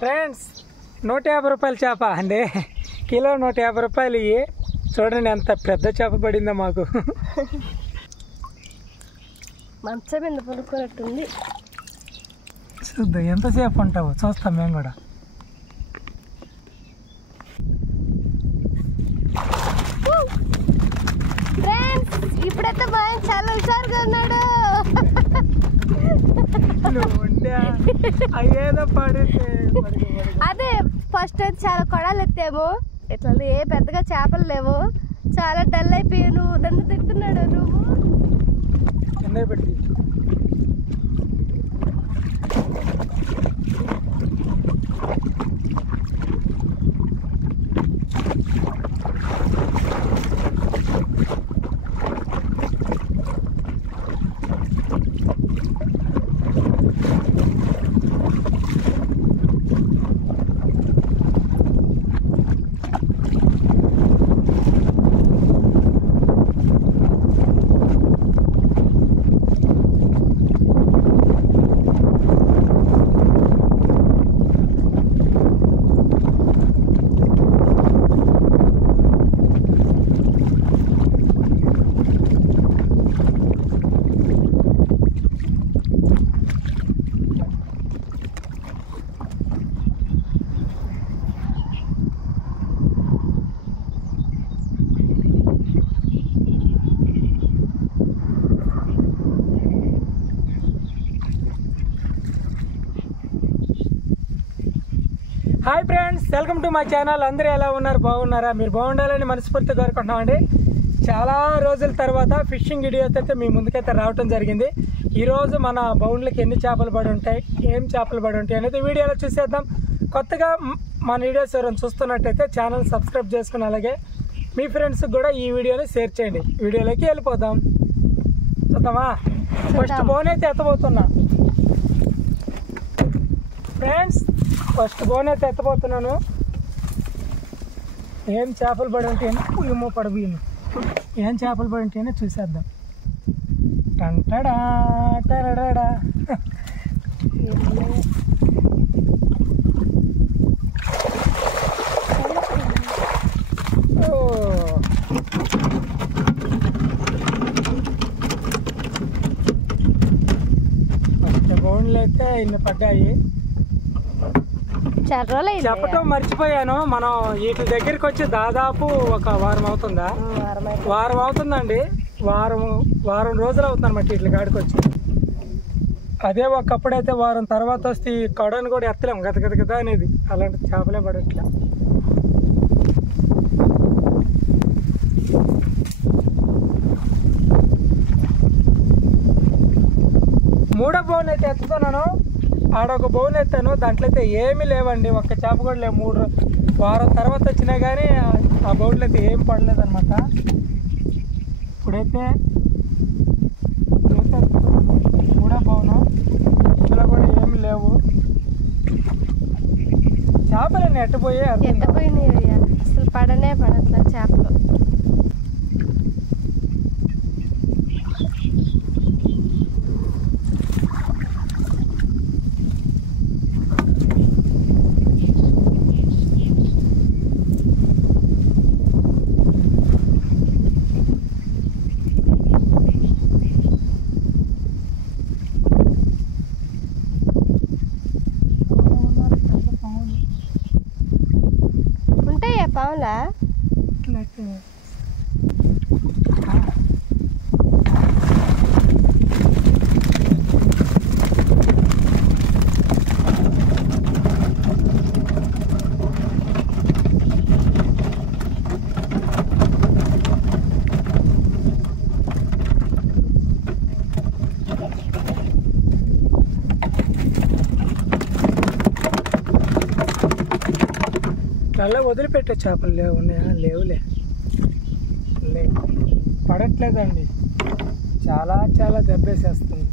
Friends 150 రూపాయల చేప అండి, కిలో 150 రూపాయలు. ఇవి చూడండి ఎంత పెద్ద చేప పడిందో మాకు. మంచం మీద పడుకున్నట్టుంది. చూద్దాం ఎంతసేపు ఉంటావు, చూస్తాం మేము కూడా. ఫ్రెండ్స్ ఇప్పుడైతే మా ఆయన చాలా హుషారుగా ఉన్నాడు. అయ్యేదో పడితే అదే ఫస్ట్ అయితే చాలా కొడాలు ఎత్తాము, ఇట్లా ఏ పెద్దగా చేపలు లేవు, చాలా డల్ అయిపోయాను. నన్ను తింటున్నాడు నువ్వు కింద పెట్టి. Hi friends, welcome to my channel. అందరూ ఎలా ఉన్నారు, బాగున్నారా? మీరు బాగుండాలని మనస్ఫూర్తిగా కోరుకుంటున్నామండి. చాలా రోజుల తర్వాత ఫిషింగ్ వీడియోతో అయితే మీ ముందుకైతే రావటం జరిగింది. ఈరోజు మన బౌండ్లకి ఎన్ని చేపలు పడి ఉంటాయి, ఏం చేపలు పడి ఉంటాయి అనేది వీడియోలో చూసేద్దాం. కొత్తగా మన వీడియోస్ ఎవరైనా చూస్తున్నట్టయితే ఛానల్ సబ్స్క్రైబ్ చేసుకుని అలాగే మీ ఫ్రెండ్స్కి కూడా ఈ వీడియోని షేర్ చేయండి. వీడియోలోకి వెళ్ళిపోదాం. చూద్దామా? ఫస్ట్ బోన్ అయితే ఎత్తబోతున్నా ఫ్రెండ్స్. ఫస్ట్ బోన్ అయితే ఎత్తబోతున్నాను. ఏం చేపలు పడి ఉంటాయని ఏమో పడబోయాను. ఏం చేపలు పడి ఉంటాయని చూసేద్దాం. టంటడా టరడా. ఫస్ట్ బోన్లు అయితే ఇన్ని పడ్డాయి. చెప్పటం మర్చిపోయాను, మనం వీటి దగ్గరికి వచ్చి దాదాపు ఒక వారం అవుతుందా? వారం అవుతుందండి. వారం రోజులు అవుతుంది అన్నమాట వీటి కాడికి వచ్చి. అదే ఒకప్పుడైతే వారం తర్వాత వస్తే ఈ కడను కూడా ఎత్తలేము, గత కదా అనేది. అలాంటి చేపలే పడట్లే. మూడో బౌన్ అయితే ఎత్తుతున్నాను. ఆడొక బౌన్ ఎత్తాను, దాంట్లో అయితే ఏమీ లేవండి, ఒక్క చేప కూడా లేవు. వారం తర్వాత వచ్చినా కానీ ఆ బౌన్లో అయితే ఏం పడలేదన్నమాట. ఇప్పుడైతే మూడో బౌను, ఇందులో కూడా ఏమి లేవు. చేపలన్నీ ఎట్టపోయి అసలు పడనే పడట్లా చేపలు. పావులా అలా వదిలిపెట్టే చేపలు లేవు, ఉన్నాయా? లేవులే, పడట్లేదండి. చాలా దెబ్బేసేస్తుంది.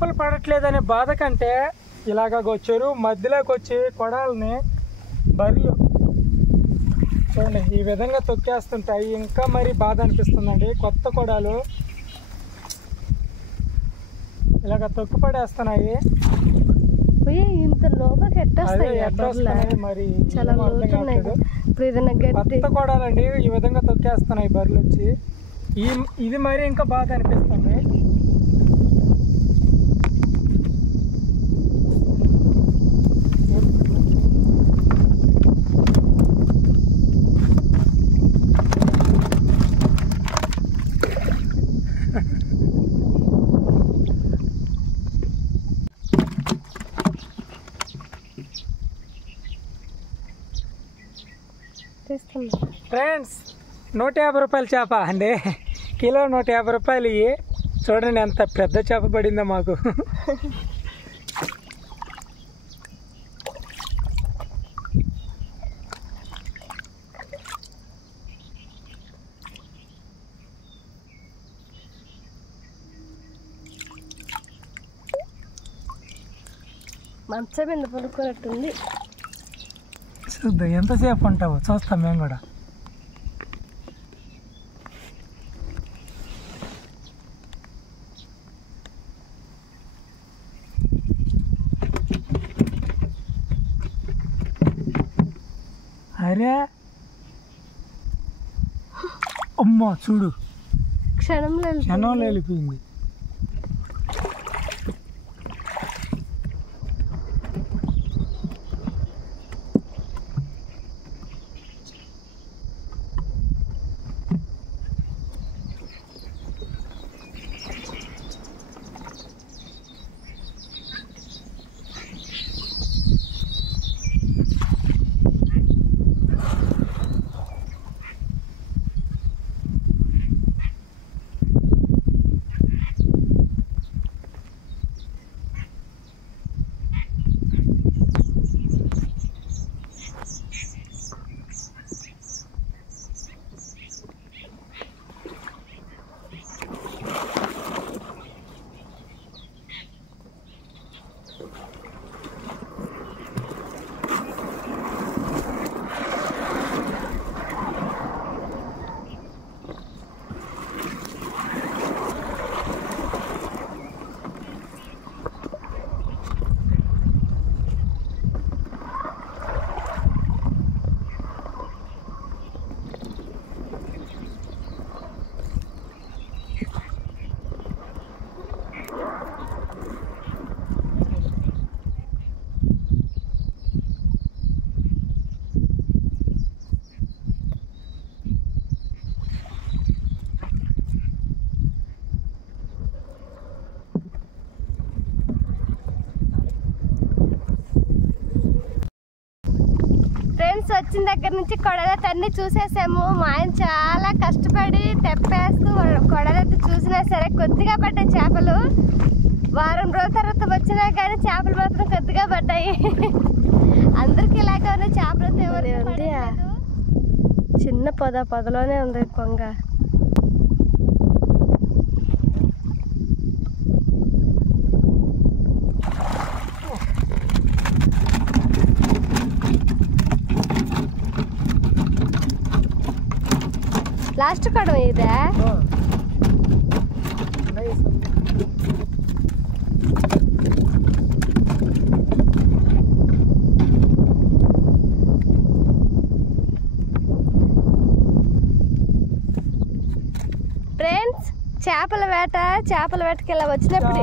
చేపలు పడట్లేదనే బాధ కంటే ఇలాగ చెరువు మధ్యలోకి వచ్చి కొడాలని బర్రెలు చూడండి ఈ విధంగా తొక్కేస్తుంటాయి. ఇంకా మరి బాధ అనిపిస్తుందండి. కొత్త కొడాలు ఇలాగ తొక్కి పడేస్తున్నాయి. ఇంత లోపలికి ఎట్టొస్తున్నాయి మరి చాలా కొత్త కొడాలండి ఈ విధంగా తొక్కేస్తున్నాయి బర్రెలు వచ్చి. ఇది మరి ఇంకా బాధ అనిపిస్తుంది. ఫ్రెండ్స్ 150 రూపాయల చేప అండి, కిలో 150 రూపాయలు. ఇవి చూడండి ఎంత పెద్ద చేప పడిందో మాకు. మంచం మీద పడుకున్నట్టుంది. చూద్దాం ఎంతసేపు ఉంటావు, చూస్తాం మేము కూడా. అరే అమ్మా చూడు క్షణంలో వెళ్ళిపోయింది. వచ్చిన దగ్గర నుంచి కొడలెత్తన్ని చూసేసాము. మా ఆయన చాలా కష్టపడి తెప్పేస్తూ కొడలెత్తి చూసినా సరే కొద్దిగా పడ్డాయి చేపలు. వారం రోజుల తర్వాత వచ్చినా కానీ చేపలు మాత్రం కొద్దిగా పడ్డాయి. అందరికి ఇలాగే ఉన్నాయి చేపలతో. ఉంది చిన్న పొదలోనే ఉంది కొంగ. లాస్ట్ కడం ఇదే. ఫ్రెండ్స్ చేపల వేటకి ఇలా వచ్చినప్పుడు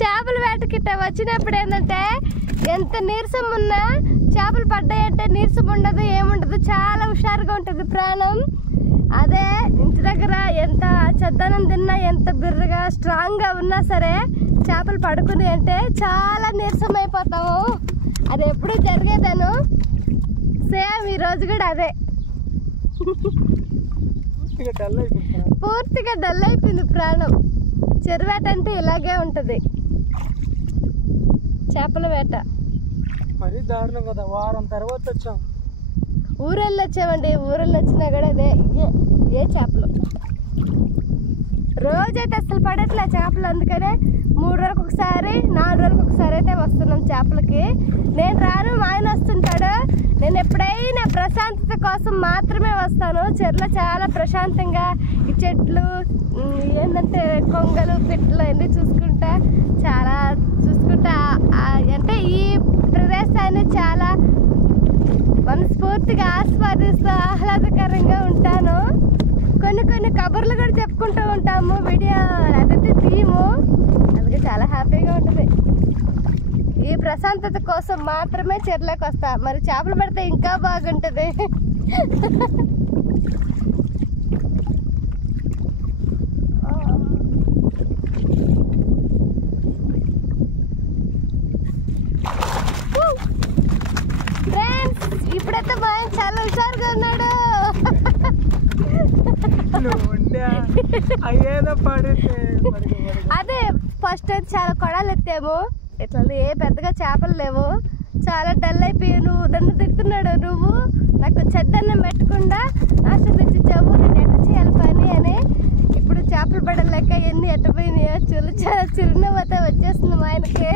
చేపల వేటకి ఇట్లా వచ్చినప్పుడు ఏంటంటే ఎంత నీరసం ఉన్నా చేపలు పడ్డాయంటే నీరసం ఉండదు, ఏముండదు, చాలా హుషారుగా ఉంటుంది ప్రాణం. అదే ఇంటి దగ్గర ఎంత చెద్దనం తిన్నా ఎంత బిర్రగా స్ట్రాంగ్గా ఉన్నా సరే చేపలు పడుకుని అంటే చాలా నీరసం అయిపోతాము. అది ఎప్పుడు జరిగేదాను. సేమ్ ఈరోజు కూడా అదే. పూర్తిగా డల్ అయిపోయింది ప్రాణం. చెరువేట అంటే ఇలాగే ఉంటుంది. చేపల వేట మరి దారుణం కదా. వారం తర్వాత వచ్చాం. ఊరెళ్ళి వచ్చామండి. ఊరెళ్ళి వచ్చినా కూడా అదే ఏ చేపలు. రోజైతే అసలు పడట్లే చేపలు. అందుకనే 3 రోజులకు ఒకసారి 4 రోజులకు ఒకసారి అయితే వస్తున్నాం చేపలకి. నేను రాను, మా ఆయన వస్తుంటాడు. నేను ఎప్పుడైనా ప్రశాంతత కోసం మాత్రమే వస్తాను. చెర్ల చాలా ప్రశాంతంగా ఈ చెట్లు ఏంటంటే కొంగలు పిట్టలు అన్నీ చూసుకుంటా అంటే ఈ ప్రదేశాన్ని చాలా మనస్ఫూర్తిగా ఆస్వాదిస్తూ ఆహ్లాదకరంగా ఉంటాను. కొన్ని కబుర్లు కూడా చెప్పుకుంటూ ఉంటాము. వీడియో అదైతే తీము, అందుకే చాలా హ్యాపీగా ఉంటుంది. ఈ ప్రశాంతత కోసం మాత్రమే చెర్లోకి వస్తా. మరి చేపలు పడితే ఇంకా బాగుంటుంది. ఫ్రెండ్స్, ఇప్పుడైతే మా ఆయన చాలా హుషారుగా ఉన్నాడు. అదే ఫస్ట్ అయితే చాలా కొడాలు ఎత్తాము. ఇట్లా ఏ పెద్దగా చేపలు లేవు. చాలా డల్ అయిపోయాను. నన్ను తిడుతున్నాడు, నువ్వు నాకు చెద్దన్నం పెట్టకుండా ఆశీర్వదించావు, నేను ఎట్ట చేయాలి పని అని. ఇప్పుడు చేపలు పడలేక ఎన్ని ఎట్టపోయినాయో చాలా చిరునవ్వుతో వచ్చేస్తుంది మా ఆయనకి.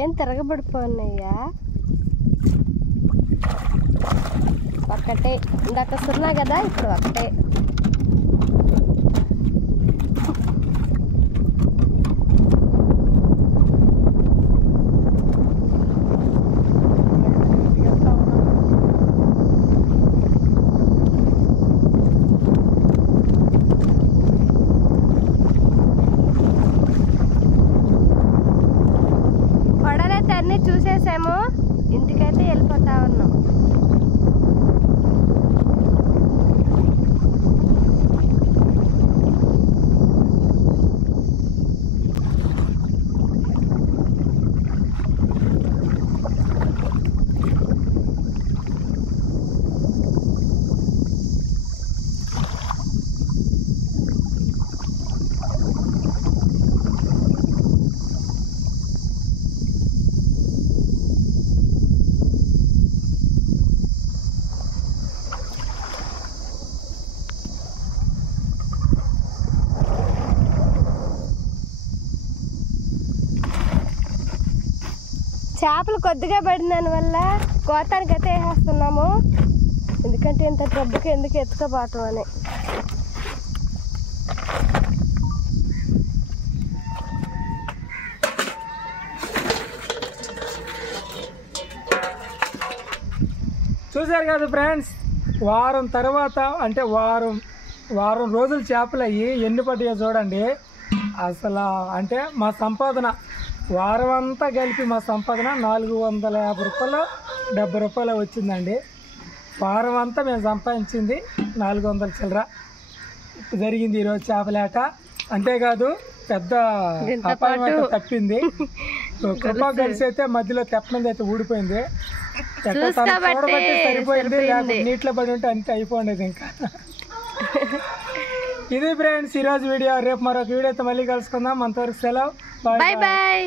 ఏం తిరగబడిపోయినాయ్యా? ఒక్కటే ఇందాక సున్నా కదా, ఇప్పుడు ఒకటే. అన్నీ చూసేసాము, ఇంటికైతే వెళ్ళిపోతా ఉన్నాం. చేపలు కొద్దిగా పడిన దానివల్ల గోతానికి అయితే వేసేస్తున్నాము. ఎందుకంటే ఇంత డబ్బుకి ఎందుకు ఎత్తుకోపోవటం అని. చూసారు కదా ఫ్రెండ్స్, వారం తర్వాత అంటే వారం రోజులు చేపలు అయ్యి ఎన్ని పడ్డాయో చూడండి. అసలు అంటే మా సంపాదన వారం అంతా కలిపి మా సంపాదన 450 రూపాయలు 70 రూపాయలు వచ్చిందండి. వారం అంతా మేము సంపాదించింది 400 చిల్లర జరిగింది ఈరోజు చేపలేట. అంతేకాదు పెద్ద అపాయం అయితే తప్పింది. కృపా కలిసి అయితే మధ్యలో తెప్పమంది అయితే ఊడిపోయింది. చూడబట్టి సరిపోయింది, లేకపోతే నీటిలో పడి ఉంటే అంతే అయిపోయింది ఇంకా. ఇది ఫ్రెండ్స్ ఈరోజు వీడియో. రేపు మరొక వీడియోతో మళ్ళీ కలుసుకుందాం. అంతవరకు సెలవు, బాయ్ బాయ్.